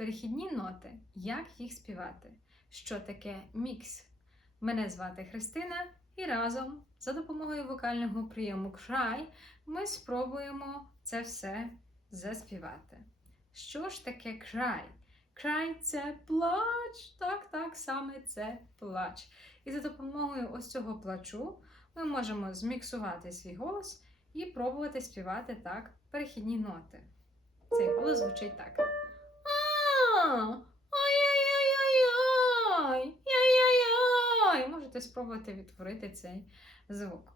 Перехідні ноти. Як їх співати? Що таке мікс? Мене звати Христина, і разом за допомогою вокального прийому Cry ми спробуємо це все заспівати. Що ж таке cry? Cry – це плач. Так, так, саме це плач. І за допомогою ось цього плачу ми можемо зміксувати свій голос і пробувати співати так перехідні ноти. Цей голос звучить так. А, Ай-яй-яй-яй! Яй-яй-яй! Можете спробувати відтворити цей звук.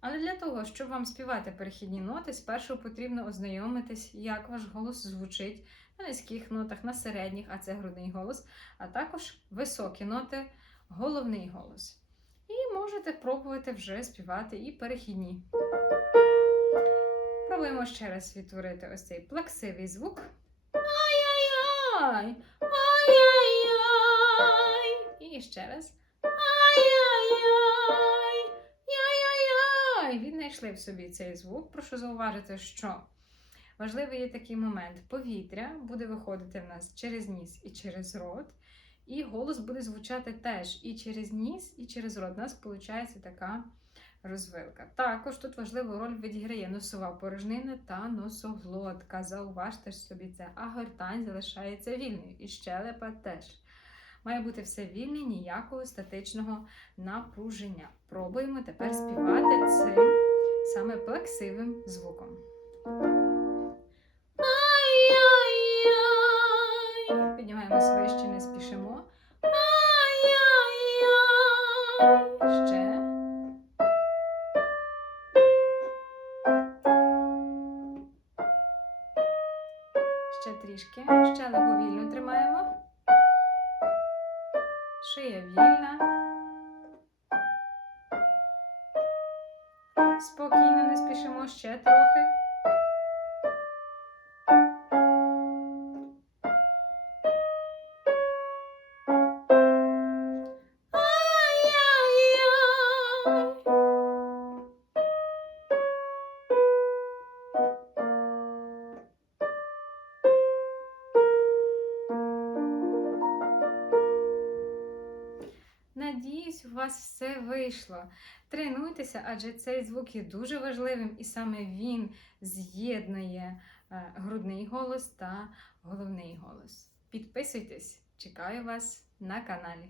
Але для того, щоб вам співати перехідні ноти, спершу потрібно ознайомитись, як ваш голос звучить на низьких нотах, на середніх, а це грудний голос, а також високі ноти, головний голос. І можете пробувати вже співати і перехідні. Пробуємо ще раз відтворити ось цей плаксивий звук. Ай-яй-яй! Ай-яй-яй! І ще раз. Ай-яй-яй! Яй-яй-яй! Віднайшли в собі цей звук. Прошу зауважити, що важливий є такий момент. Повітря буде виходити в нас через ніс і через рот. І голос буде звучати теж і через ніс, і через рот. У нас виходить така розвилка. Також тут важливу роль відіграє носова порожнина та носоглотка. Зауважте ж собі це, а гортань залишається вільною. І щелепа теж. Має бути все вільне, ніякого статичного напруження. Пробуємо тепер співати цим саме плаксивим звуком. Ай-яй-яй. Піднімаємось вище, не спішимо. Ай-яй-яй. Ще трішки. Щелепу вільно тримаємо. Шия вільна. Спокійно не спішимо ще трохи. Надіюсь, у вас все вийшло. Тренуйтеся, адже цей звук є дуже важливим, і саме він з'єднує е, грудний голос та головний голос. Підписуйтесь, чекаю вас на каналі.